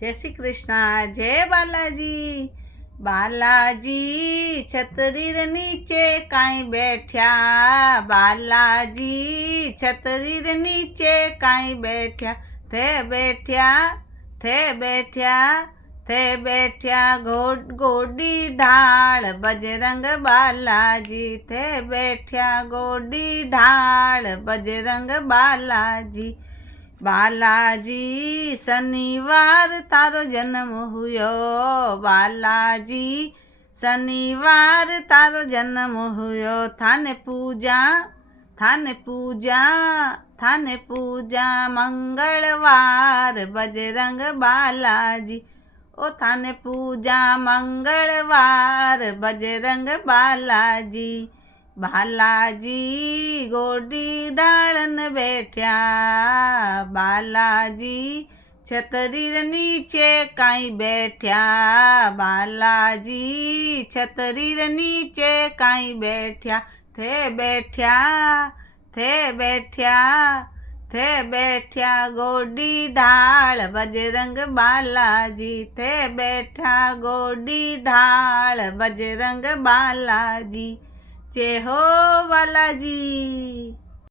जय श्री कृष्णा। जय बालाजी। बालाजी छतरी रे नीचे काई बैठ्या, बालाजी छतरी रे नीचे काई बैठ्या, थे बैठ्या थे बैठ्या थे बैठ्या गोडी ढाल बजरंग बालाजी, थे बैठ्या गोडी ढाल बजरंग बालाजी। बालाजी शनिवार तारो जन्म हुयो, बालाजी शनिवार तारो जन्म हुयो, थाने पूजा थाने पूजा थाने पूजा मंगलवार बजरंग बालाजी, ओ थाने पूजा मंगलवार बजरंग बालाजी। बालाजी गोडी डालन बैठ्या, बालाजी छतरी रे नीचे काई बैठ्या, बालाजी छतरी रे नीचे काई बैठ्या, थे बैठ्या थे बैठ्या थे बैठ्या गोडी ढाल बजरंग बालाजी, थे बैठा गोडी ढाल बजरंग बालाजी। जय हो बालाजी।